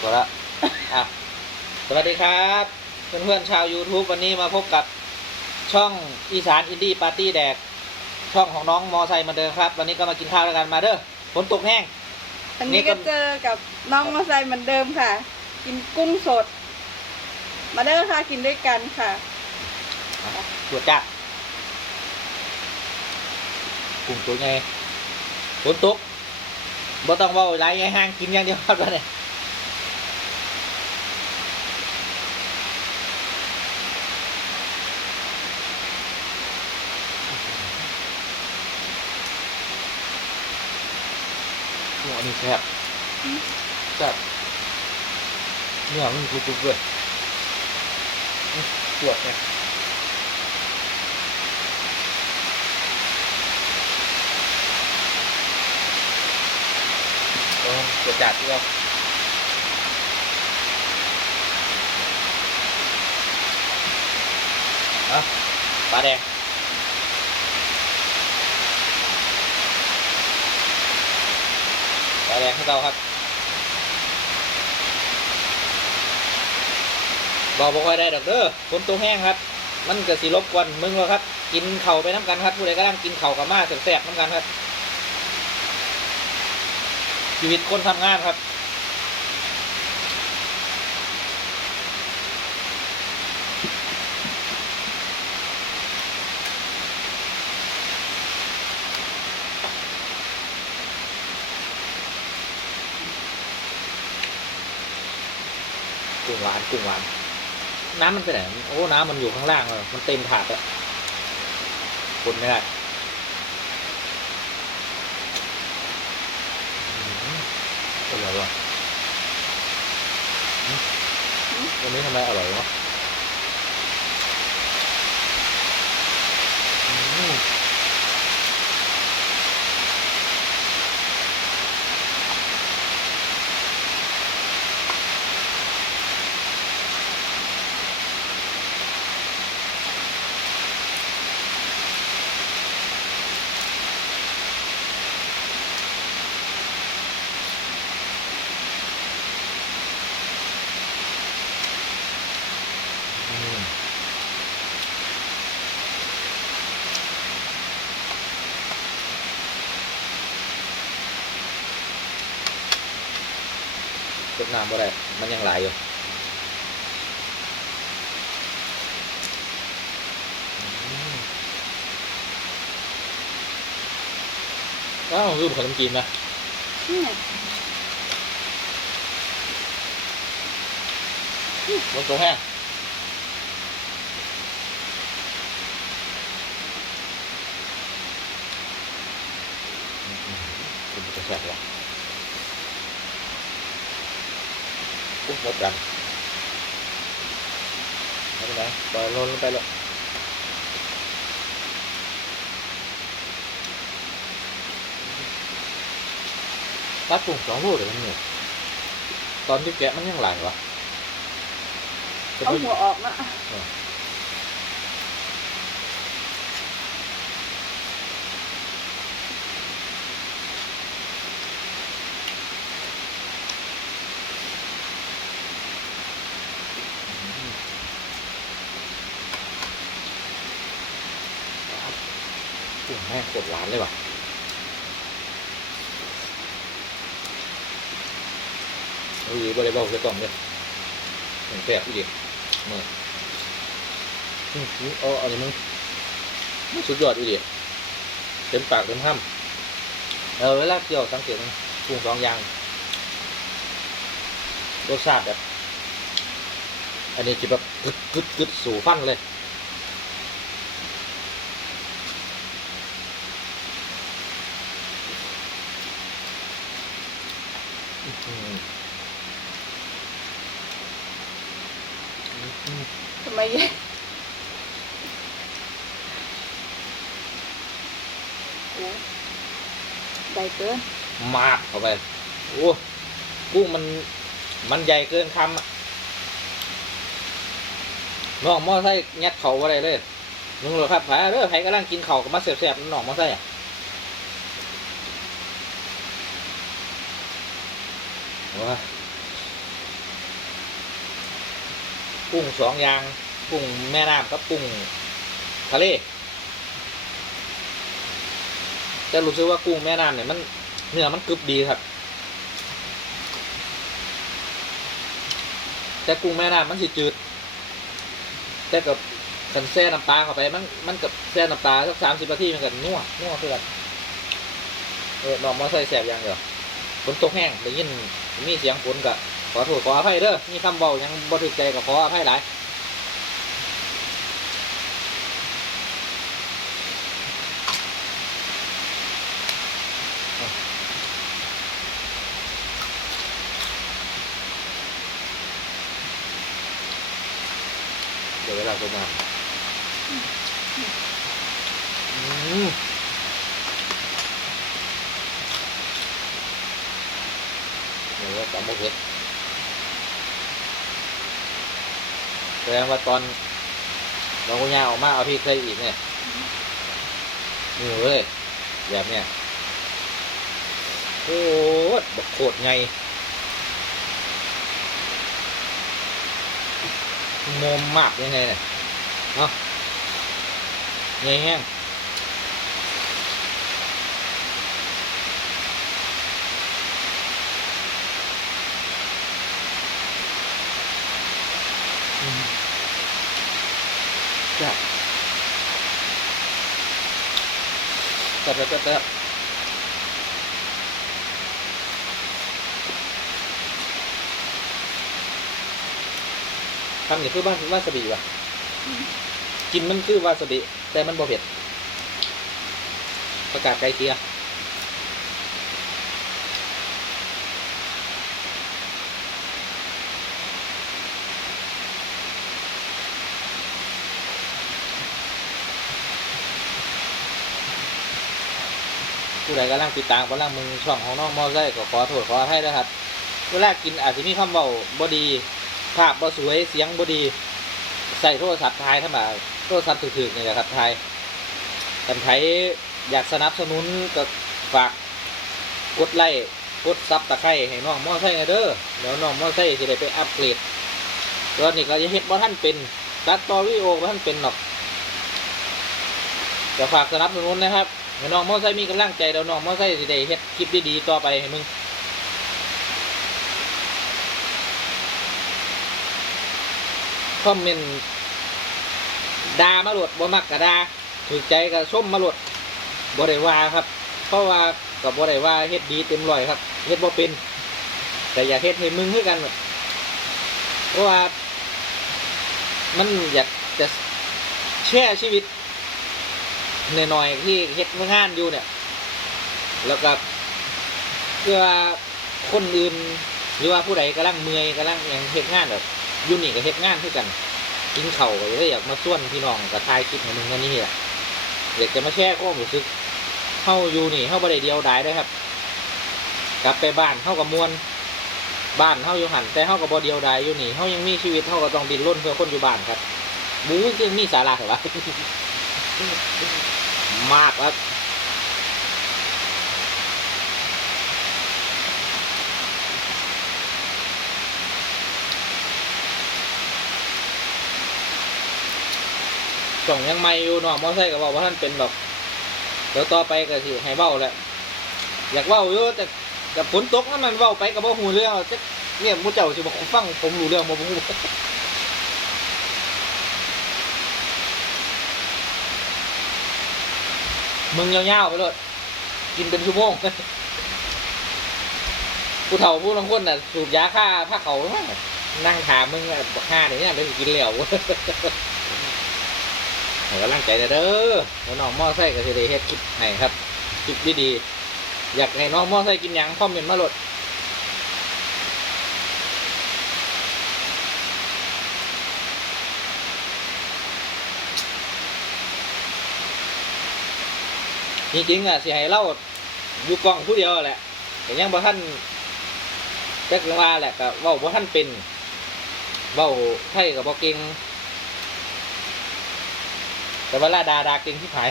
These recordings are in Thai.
ตัวละอะสวัสดีครับ เพื่อนๆชาว YouTube วันนี้มาพบกับช่องอีสานอินดี้ปาร์ตี้แดก ช่องของน้องมอไซค์เหมาเดิมครับ วันนี้ก็มากินข้าวด้วยกันมาเด้อฝนตกแห้งวันนี่นี้ก็ก็เจอกับน้องมาไซเหมือนเดิมค่ะ กินกุ้งสด มาเด้อค่ะกินด้วยกันค่ะตรวจจ้ากุ้งตัวไงฝนตกบ่ต้องเว่าไรไงห้างกินอย่างเดียวครับตอนนี้ อ้อันนี้แซ่บอืมแซ่บเนื้อมันกรุบๆเลยอื้อปวดเนี่ยโอ้ตรวจจัดที่เราอะปลาแดง ปแรงให้เราครับบอกบอกไว้ได้ดอกเด้อฝนตกแห้งครับ มันเกิดสีรบกวนมึงแล้วครับ กินเข่าไปน้ำกันครับผู้ใดก็ร่างกินเข่ากับมาแสบๆน้ำกันครับชีวิตคนทำงานครับ กุ้งหวานกุ้งหวาน น้ำมันไปไหนโอ้น้ำมันอยู่ข้างล่างเลยมันเต็มถาดอะคนไม่ได้อืมอร่อยวะอันนี้ทำไมอร่อยวะ น้ำบ่ได้มันยังไหลอยู่อืมอ้าวรูปขนมจีนนะนี่ไงบนตัวแห้งคุณจะแซ่บวะ ปุ๊บหมดกันไม่เป็นไรปล่อยลงลงไปเลยตัดปุ่มสองลูกเลยมันเนี่ยตอนที่แกะมันยังไหลวะเอาหัวออกนะ กุ้งแห้งโคตรหวานเลยว่ะเฮ้ยบริบาลจะต้องเลยแซ่บอีกมืออืมเอเอาอันนี้มึงมันสุดยอดอีกเต็มปากเต็มคำเออเวลาเกี่ยวสังเกตมันกุ้งสองอย่างรสชาติแบบ อันนี้จะแบบกึดกึดกึดสู่ฟันเลย อืมอืม ทำไมแย่โอ้ใหญ่เกินมากเข้าไปโอ้กุ้งมัน มันใหญ่เกินคำอะน้องมอไซค์ยัดเข่าอะไรเลยนึกเลยครับผาเด้อใครกำลังกินเข่าวกับมาเสียบๆน้องมอไซค์อะ ว้ากุ้งสองอย่างกุ้งแม่น้ำกับกุ้งทะเลจะรู้สึกว่ากุ้งแม่น้ำเนี่ยมันเนื้อมันกรึบดีครับแต่กุ้งแม่น้ำมันสิจืด แต่กับกันแซ่น้ำปลาเข้าไปมันมันกับแซ่น้ำปลาสักสามสิบนาทีมันกันนัวนัวเพื่อนเออลองมาใส่แสบอย่างเดียวฝนตกแห้งได้ยิน มีเสียงฝนกะขอโทษขออภัยเด้อมีคำเบายังบ่ถูกใจกับขออภัยหลายเดี๋ยวเวลาประมาณอืม เดี๋ยวว่าตำมะเขือแสดงว่าตอนน้องกุญยาออกมาเอาพี่เคยอีกเนี่ยนี่เว้ยแบบเนี้ยโคตรบกโคตรไงงมมากยังไงเนี่ยเนาะไงแห้ง จับจับจับจับทำนี่คือบ้านวาซาบิวะกินมันคือวาซาบิแต่มันบ่เผ็ด ประกาศไกลเกลีย ผู้ใดกำลังติดตามกำลังมึงช่องของน้องมอไซค์ก็ขอโทษขออภัยนะครับ เวลากินอาจจะมีคำเบาบดี ภาพบ่สวยเสียงบดี ใส่โทรศัพท์ไทยธรรมาโทรศัพท์ถือๆนี่แหละครับทยกันไทยอยากสนับสนุนก็ฝากกดไลค์กดซับตะไคร้ให้น้องมอไซค์เด้อเดี๋ยวน้องมอไซค์จะได้ไปอัปเกรดตอนนี้ก็จะเฮ็ดบ่ท่านเป็นตัดต่อวิดีโอบ่ท่านเป็นหรอกจะฝากสนับสนุนนะครับ ให้น้องมอไซค์มีกำลังใจเดี๋ยวน้องมอไซค์สิได้เฮ็ดคลิปดีๆต่อไปให้มึงคอมเมนต์ด่ามาหลดบ่มักกะด่าถูกใจก็ชมมาหลดบ่ได้ว่าครับ เพราะว่ากับบ่ได้ว่าเฮ็ดดีเต็มร้อยครับเฮ็ดบ่เป็น แต่อยากเฮ็ดให้มึงคือกันเพราะว่ามันอยากจะแช่ชีวิต หน่อยๆที่เฮ็ดงานอยู่เนี่ย แล้วก็เพื่อคนอื่นหรือว่าผู้ใดกำลังเมื่อยกำลังหยังเฮ็ดงานแบบอยูนี่ก็เฮ็ดงานคือกัน กินเข่าก็เลยอยากมาส่วนพี่น้องกับทายคลิปให้มึงกันนี่แหละอยากจะมาแชร์ความรู้สึกเฮาอยู่นี่เฮาบ่ได้เดียวดายได้ครับ กลับไปบ้านเฮากับมวลบ้านเฮาอยู่หันแต่เฮากับบ่เดียวดายอยู่นี่เฮายังมีชีวิตเฮาก็ต้องดิ้นรนเพื่อคนอยู่บ้านครับหมูจึงมีสาระเหรอวะ มากครับส่องยังไม่อยู่น้องมอไซค์ก็บอกว่าท่านเป็นดอกเดี๋ยวต่อไปก็สิให้เว้าแหละอยากเว้าอยู่แต่แต่ฝนตกนั่นมันเว้าไปก็บ่ฮู้เรื่องจะเนี่ยมูเจ้าสิบอกฟังผมรู้เรื่องบ่บ่ฮู้ มึงยาวๆไปเลยกินเป็นชั่วโมงผู้เฒ่าผู้ลังคนน่ะ สูบยาฆ่าผ้าเขานั่งถามมึงอะบอกฆ่าเนี่ยได้กินเหลวให้กำลังใจเด้อแล้วน้องมอไซค์ก็จะได้เฮ็ดคลิปให้ครับ คลิปดีๆอยากให้น้องมอไซค์กินหยังคอมเมนต์มาโหลด จริงๆอะสิให้เล่าอยู่กองผู้เดียวแหละแต่ยังบ่ท่านจักว่าแหละก็เว้าบ่ท่านเป็นเว้าไทยกับบ่เก่งแต่ว่าลาดาดาเก่งที่ผาย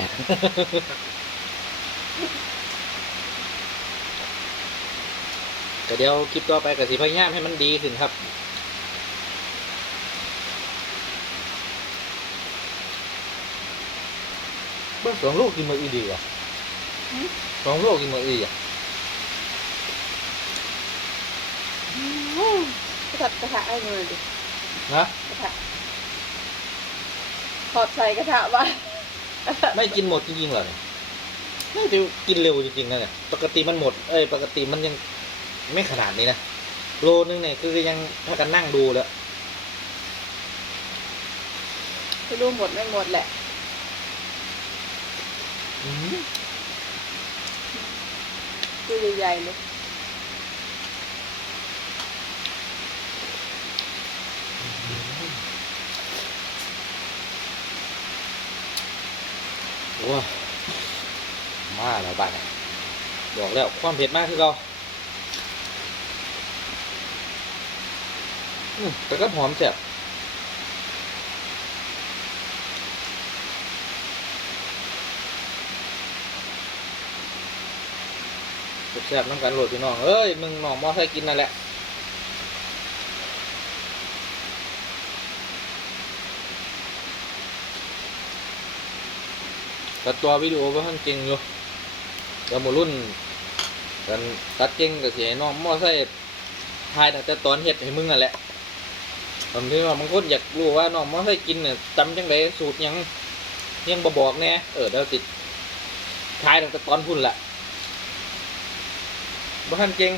ก็เดี๋ยวคลิปต่อไปกับสีพยายามให้มันดีขึ้นครับเบื้องสองลูกกินมืออีดีอะ สองลูกกินมาอีอะกระทะกระทะให้หนูหน่อยดินะกระทะขอดใส่กระทะไว้ไม่กินหมดจริงๆเหรอเนี่ยไม่ได้กินเร็วจริงๆนะเนี่ยปกติมันหมด เอ้ยปกติมันยังไม่ขนาดนี้นะโลนึงเนี่ยคือยังถ้ากันนั่งดูแล้วไม่รู้หมดไม่หมดแหละอืม ตัวใหญ่ๆเลยว้ามาแล้วบ้านบอกแล้วความเผ็ดมากคือเราแต่ก็หอมแซ่บ แซ่บๆน้ำกันโหลดพี่น้องเอ้ยมึงน้องมอไซค์กินนั่นแหละตัดตัววิดีโอก็ทั้งจริงอยู่แล้วหมรุ่นกันตัดจริงก็เสียน้องมอไซค์ถ่ายตั้งแต่ตอนเฮ็ดให้มึงนั่นแหละตอนที่ว่าบางคนอยากรู้ว่าน้องมอไซค์กินเนี่ยจำจังไดสูตรยังยังบ่บอกแน่เออเดี๋ยวติดถ่ายตั้งแต่ตอนพุ่นละ บ่ทันเก่ง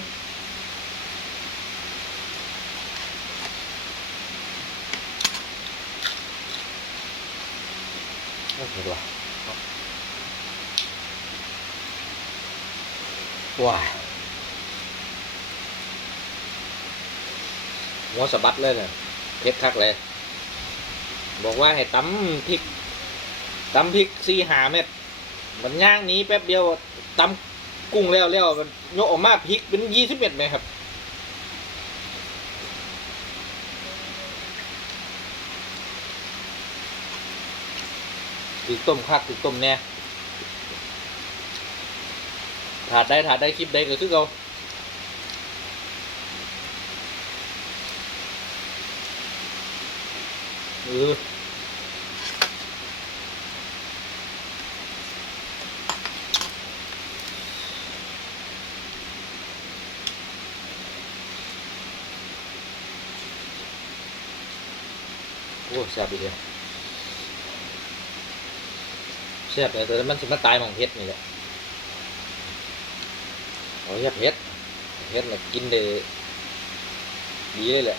โอ้โหว่ะว้ายหัวสะบัดเลยเนี่ยเผ็ดคักเลย บอกว่าให้ตำพริกตำพริกสี่หาเม็ดมันย่างหนี้แป๊บเดียวตำ กุ้งแล้วแล้วมันยกออกมาพริกเป็นยี่สิบเม็ดไหมครับถือต้มคักถือต้มแน่ถาดได้ถาดได้คลิปได้ก็คือเอาเออ แซ่บดีเลยแซ่บเลยแต่มันสิมาตายมองเพชรนี่แหละโอ้ยเผ็ดเผ็ดน่ะกินได้ดีเลยแหละ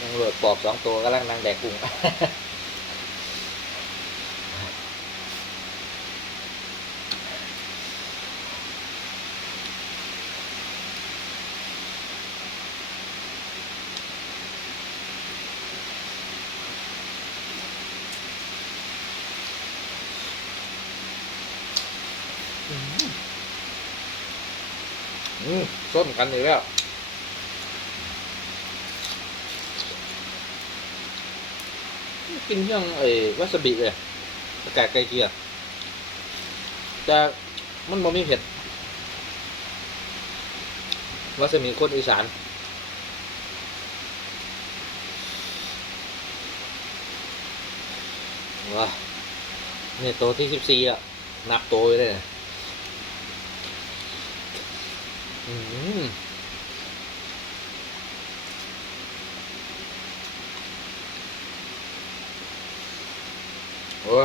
ยังเหลือปอบสองตัวกำลังนั่งแดกกุ้ง อืมส้มกันอยู่แล้วกินเรื่องไอ้วาซาบิเลยประกาศไก่เกลียแต่มันบ่มีเผ็ดวาซาบิคนอีสานว้าเนี่ยโตวที่สิบสี่อะ นับโตวไว้เลยนะ อืมโอ้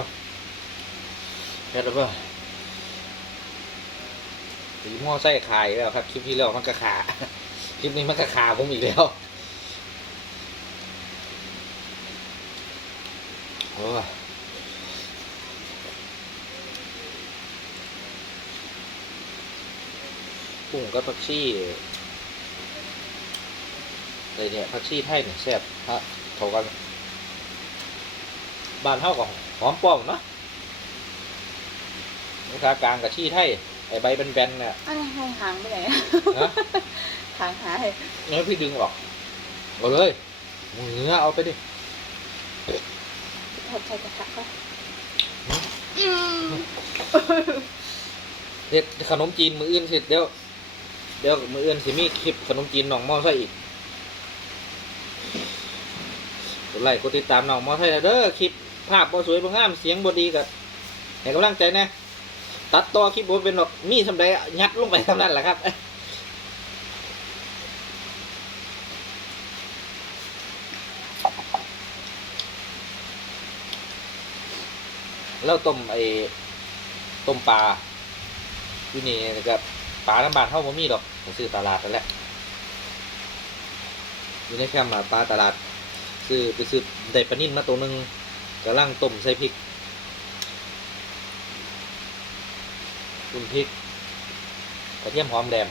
แค่แล้วป่ะสีหม้อไส้ขายแล้วครับ คลิปที่แล้วมันก็ขา คลิปนี้มันก็ขาผมอีกแล้วโอ้ กุ้งกับผักชีอะไรเนี่ยผักชีไทยเนี่ยแซ่บฮะเขากันบ้านเท่ากับหอมป้อมเนาะลูกค้ากลางกับชีไทยไอใบแบนๆเนี่ยอันนี้ให้หางไปไหนอะฮะหางหายเนื้อพี่ดึงออกเอาเลยเนื้อเอาไปดิถอดใส่กระทะก็อืมเฮ็ดขนมจีนมืออื่นเสร็จเดี๋ยว เดี๋ยวมืออื่นสิมีคลิปขนมจีนน้องมอไซอีกกดไลค์กดติดตามน้องมอไซเด้อคลิปภาพบ่สวยบ่งามเสียงบ่ดีก็ให้กำลังใจนะตัดต่อคลิปบ่เป็นหรอกมีสำใดยัดลงไปสำนั้นแหละครับแล้วต้มไอ้ต้มปลาอยู่นี่กับปลาน้ำบานเท่าบ่มีดอก ผมซื้อตลาดนั่นแหละอยู่ในแคมป์มาปลาตลาด ซื้อไปซื้อได้ปลานิ่นมาตัวหนึ่งกำลังต้มใส่พริกต้มพริกกระเทียมหอมแดง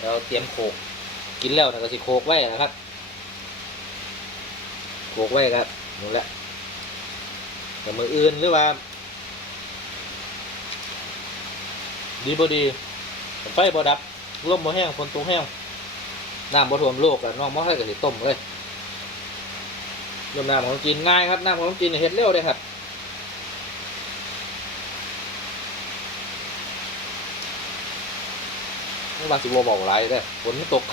แล้วเตรียมโขกกินแล้วนะก็สิโขกไว้นะครับโขกไว้ครับนั่นแหละแต่มืออื่นหรือว่า ดีบ่ดีไฟบ่ดับ ลมบ่แห้งฝนตกแห้งน้ำบ่ท่วมโลกอะน้องบ่ให้ก็สิต้มเลยเรื่องน้ำของจีนง่ายครับน้ำของจีนเฮ็ดเร็วเลยครับบางสิบ่บอกหลเด้ฝนตก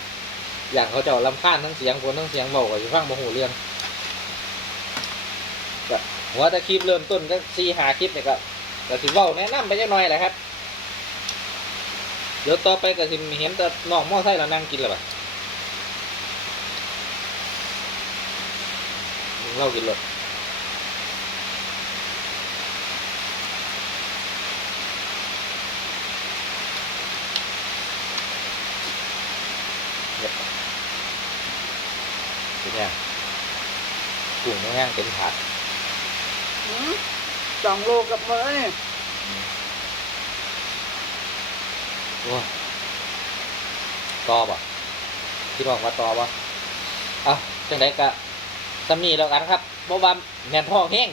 อย่างเขาเจ้าลำคาญทั้งเสียงฝนทั้งเสียงเบาก็สิฟังบ่ฮู้เรื่องหัวแตะคลิปเริ่มต้นก็ซีหาคลิปเนี่ยก็ก็สิเว้าแนะนำไปจักหน่อยแหละครับ เดี๋ยวต่อไปก็สิเห็นแต่น้องมอไซค์เรานั่งกินแล้วบ่ะเล่ากินเลยเนี่ยเป็นไงกุ้งแห้งเต็มถาดสองโลกับเมือนี่ โอ้ย ต่อป่ะที่บอกว่าต่อป่ะอะจังไดกะสามีแล้วกันครับเพราะว่าแม่นท้อแห้ง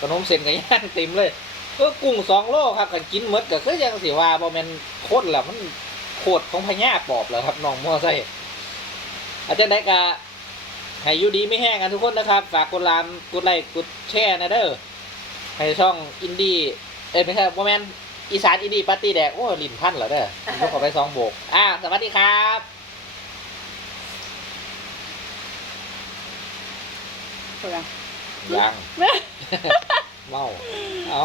ขนมเส้นกับย่างเต็มเลยก็กุ้งสองโลครับกันกินหมดก็คือยังสิว่าบ่แม่นโคตรละมันโคตรของพญาปอบแล้วครับน้องมอไซค์อาจารย์ไดกะให้อยู่ดีไม่แห้งกันทุกคนนะครับ ฝากกดไลค์กดไลค์กดแชร์นะเด้อให้ช่องอินดี้เอ้ยไม่ใช่บ่แม่น อีสานอินดี้ปาร์ตี้แดก โอ้ลิ้นพันเหรอเด้อยกออกไปสองโบกอ่าสวัสดีครับเพื่อนยัง เมา เอา